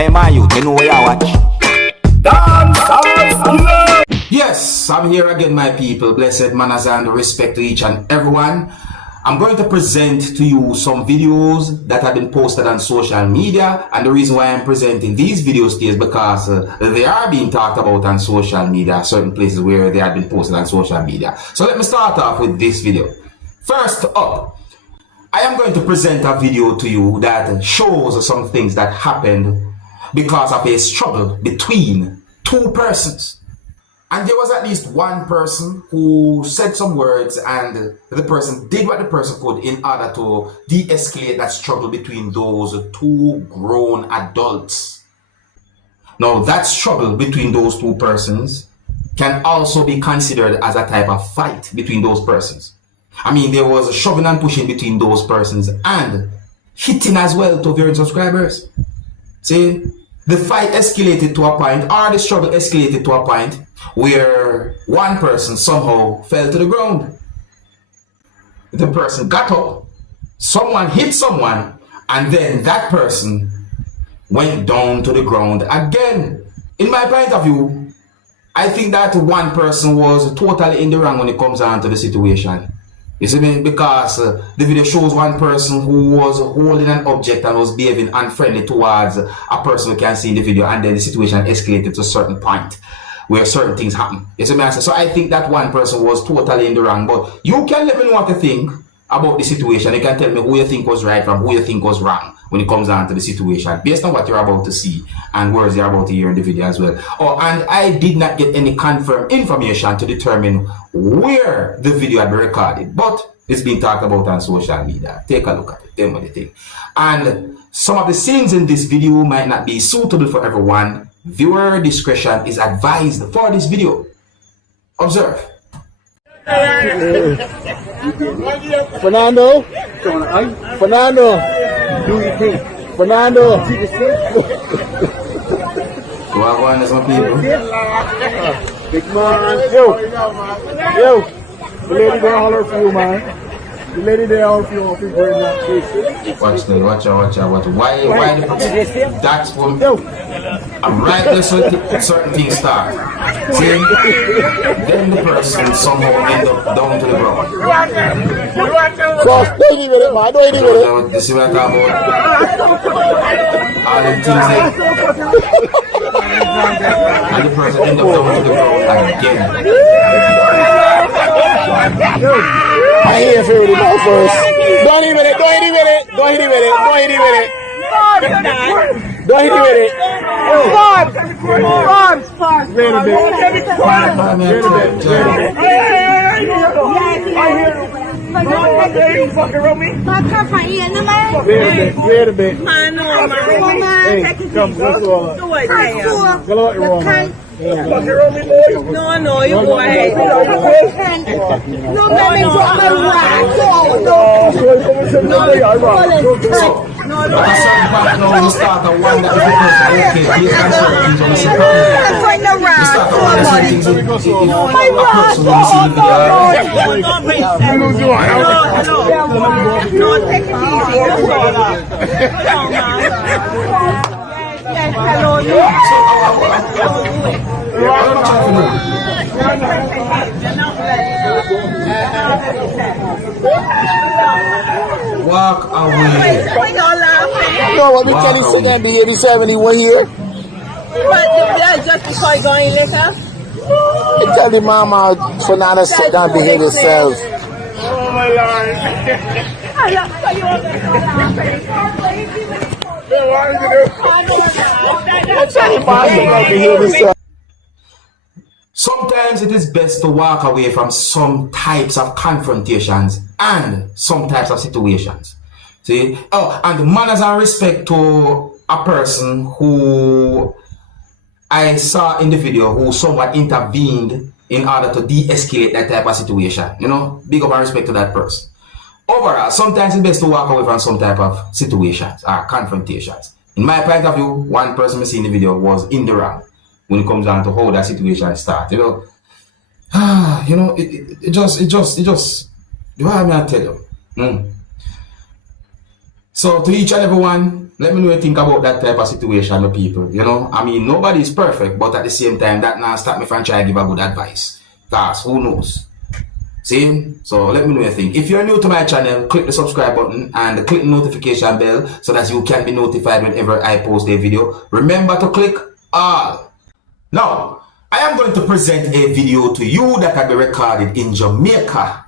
Hey man, you know where I watch. Dancehall. Yes, I'm here again, my people. Blessed manners and respect to each and everyone. I'm going to present to you some videos that have been posted on social media, and the reason why I'm presenting these videos is because they are being talked about on social media, certain places where they have been posted on social media. So let me start off with this video. First up, I am going to present a video to you that shows some things that happened because of a struggle between two persons. And there was at least one person who said some words, and the person did what the person could in order to de-escalate that struggle between those two grown adults. Now, that struggle between those two persons can also be considered as a type of fight between those persons. I mean, there was a shoving and pushing between those persons and hitting as well to varying subscribers. See, the fight escalated to a point, or the struggle escalated to a point where one person somehow fell to the ground. The person got up, someone hit someone, and then that person went down to the ground again. In my point of view, I think that one person was totally in the wrong when it comes down to the situation. You see me? Because the video shows one person who was holding an object and was behaving unfriendly towards a person who can see in the video, and then the situation escalated to a certain point where certain things happen. You see me? So I think that one person was totally in the wrong, but you can let me know what you think about the situation. You can tell me who you think was right from who you think was wrong when it comes down to the situation, based on what you're about to see and words you're about to hear in the video as well. Oh, and I did not get any confirmed information to determine where the video had been recorded, but it's being talked about on social media. Take a look at it, tell me what you think. And some of the scenes in this video might not be suitable for everyone. Viewer discretion is advised for this video. Observe. Fernando, do your thing. Fernando, Wagwan is my people. big man. Yo, the lady there holler for you, man. The lady there holler for you. If you're not face. Watch out. Why the that's what I'm right there certain things start. See? Then the person somehow end up down to the ground. So don't even with it, man. Don't even with it. You see what I'm talking about? All them things there. And the person end up down to the ground again. I hear for you now first. Don't hit with it. Don't hit with it. Don't hit with it. Don't hit with it. Don't hit with it. Wait a bit. Wait a bit. Hey, come, let's go. Go out your room, man. No, you go ahead. No, let me drop my No, you start a one that if you okay, take it easy. Yes, hello, walk away. You know what we tell you sit and be 87 he went here? But just before you go in later? You tell the mama Fernando sit down and behave yourself. Oh my Lord. Sometimes it is best to walk away from some types of confrontations and some types of situations. See? Oh, and manners and respect to a person who I saw in the video who somewhat intervened in order to de-escalate that type of situation. You know, big up and respect to that person. Overall, sometimes it's best to walk away from some type of situations or confrontations. In my point of view, one person we see in the video was in the wrong when it comes down to how that situation starts. You know, it just, you know what I mean, I tell you. So to each and everyone, Let me know what you think about that type of situation, my people. You know, I mean, nobody is perfect, but at the same time, that now stop me from trying to give a good advice. Because who knows? See? So let me know what you think. If you're new to my channel, click the subscribe button and click the notification bell so that you can be notified whenever I post a video. Remember to click all. Now, I am going to present a video to you that I be recorded in Jamaica.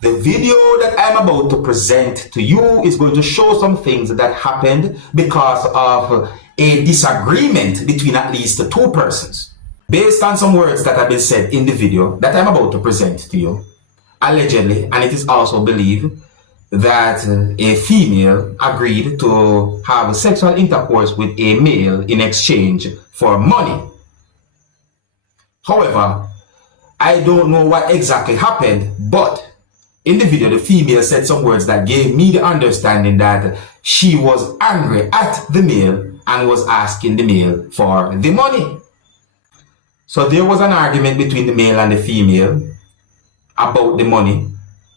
The video that I'm about to present to you is going to show some things that happened because of a disagreement between at least two persons. Based on some words that have been said in the video that I'm about to present to you, allegedly, and it is also believed that a female agreed to have sexual intercourse with a male in exchange for money. However, I don't know what exactly happened, but in the video, the female said some words that gave me the understanding that she was angry at the male and was asking the male for the money. So there was an argument between the male and the female about the money.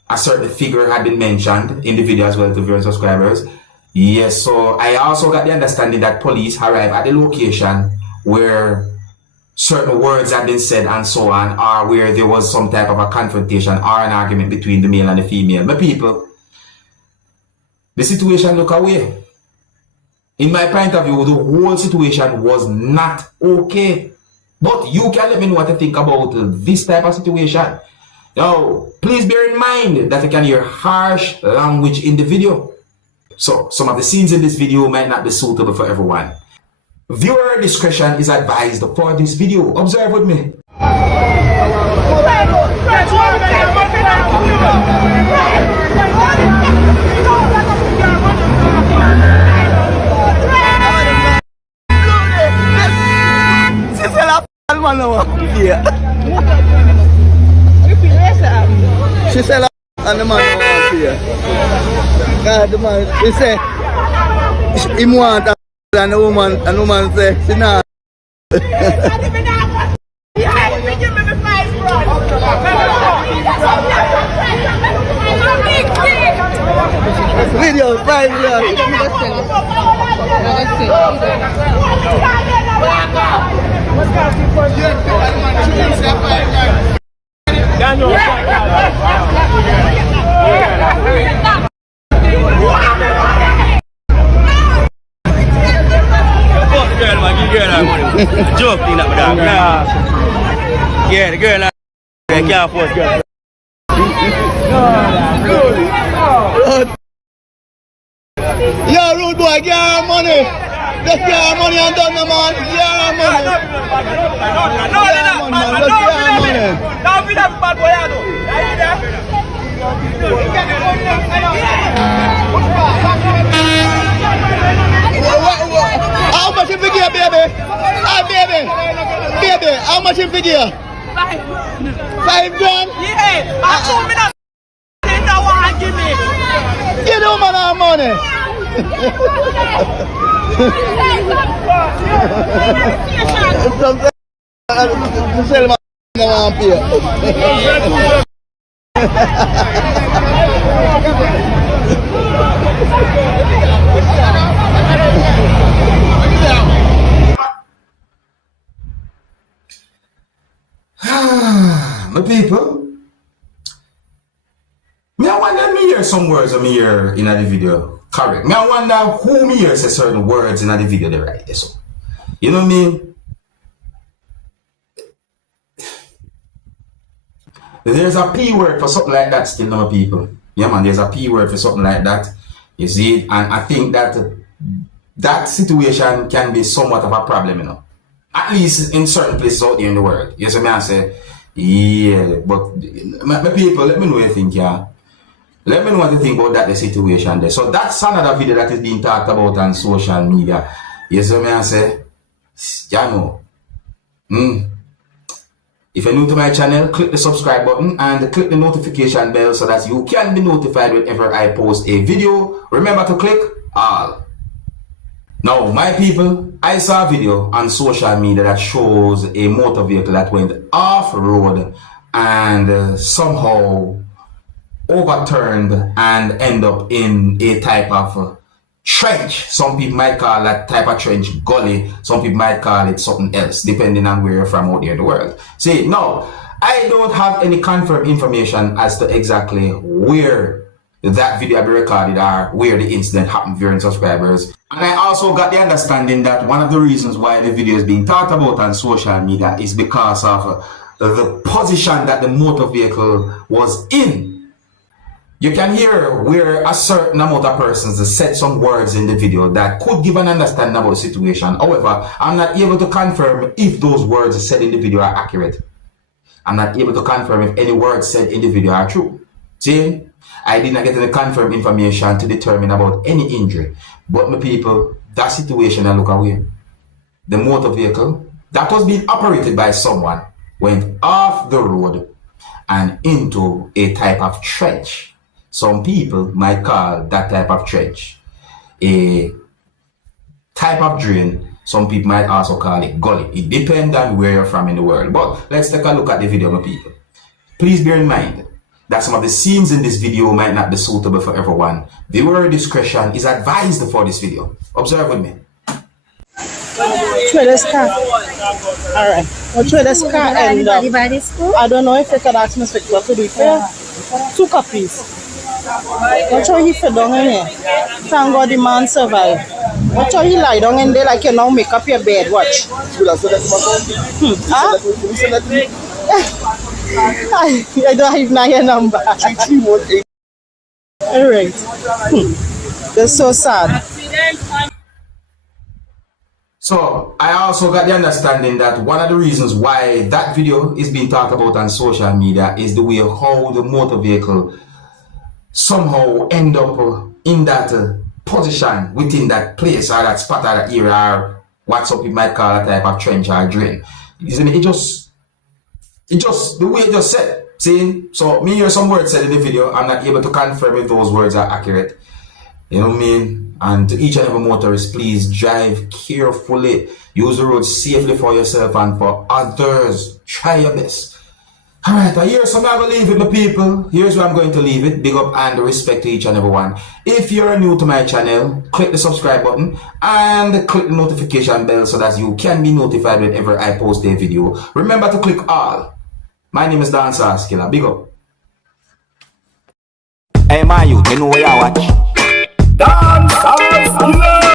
A certain figure had been mentioned in the video as well to viewers subscribers. Yes, so I also got the understanding that police arrived at the location where certain words had been said and so on, or where there was some type of a confrontation or an argument between the male and the female. My people, the situation look away. In my point of view, the whole situation was not okay. But you can let me know what you think about this type of situation. Now, please bear in mind that you can hear harsh language in the video. So, some of the scenes in this video might not be suitable for everyone. Viewer discretion is advised for this video. Observe with me. She said, and the man want to hear. God, the man, he say, he want and the woman say, she not. Video, 5 years. Joke thing that my dog. Nah. Yeah, the girl can't force girl. Yo, rude boy, get her money. Let's get her money and done, man. Get her money. Don't be that bad boy, I know. How much you figure, baby? Ah, baby, how much you figure? 5 grand? Yeah, I told me that. Don't want to give me. Give the woman her money. Sell my want pay. My people, me I wonder me hear some words of me here in the video. Correct. Me I wonder who me hear say certain words in the video they right. So, you know what I mean? There's a P word for something like that still, my people. Yeah, man, there's a P word for something like that. You see, and I think that that situation can be somewhat of a problem, you know. At least in certain places out there in the world. You see me I say, yeah, but my people, let me know what you think, yeah. Let me know what you think about that the situation there. So that's another video that is being talked about on social media. You see me I say, yeah, no. If you're new to my channel, click the subscribe button and click the notification bell so that you can be notified whenever I post a video. Remember to click all. Now, my people, I saw a video on social media that shows a motor vehicle that went off-road and somehow overturned and end up in a type of trench. Some people might call that type of trench gully. Some people might call it something else, depending on where you're from out there in the world. See, no, I don't have any confirmed information as to exactly where that video be recorded or where the incident happened, viewing subscribers. And I also got the understanding that one of the reasons why the video is being talked about on social media is because of the position that the motor vehicle was in. You can hear where a certain amount of persons said some words in the video that could give an understanding about the situation. However, I'm not able to confirm if those words said in the video are accurate. I'm not able to confirm if any words said in the video are true. See? I did not get any confirmed information to determine about any injury. But my people, that situation I look away. The motor vehicle that was being operated by someone went off the road and into a type of trench. Some people might call that type of trench a type of drain. Some people might also call it gully. It depends on where you're from in the world. But let's take a look at the video, my people. Please bear in mind that some of the scenes in this video might not be suitable for everyone. Viewer discretion is advised for this video. Observe with me. Through this car. Alright. Well, through this car and I don't know if you could ask Mr. Club to do it for 2 copies. Watch how he fell down in here. Thank God the man survived. Watch how he lie down in there like you now make up your bed. Watch. Huh? I don't even know your number. Alright. That's so sad. So I also got the understanding that one of the reasons why that video is being talked about on social media is the way how the motor vehicle somehow end up in that position within that place or that spot or that area, or what some people might call a type of trench or drain. Isn't it? It just the way it just said. See? So me hear some words said in the video. I'm not able to confirm if those words are accurate. You know what I mean? And to each and every motorist, please drive carefully. Use the road safely for yourself and for others. Try your best. Alright, here's something I'm going to leave it, my people. Here's where I'm going to leave it. Big up and respect to each and every one. If you're new to my channel, click the subscribe button and click the notification bell so that you can be notified whenever I post a video. Remember to click all. My name is Dancehall Skilla. Big up. Hey, my youth, you know where you watch. Dancehall Skilla.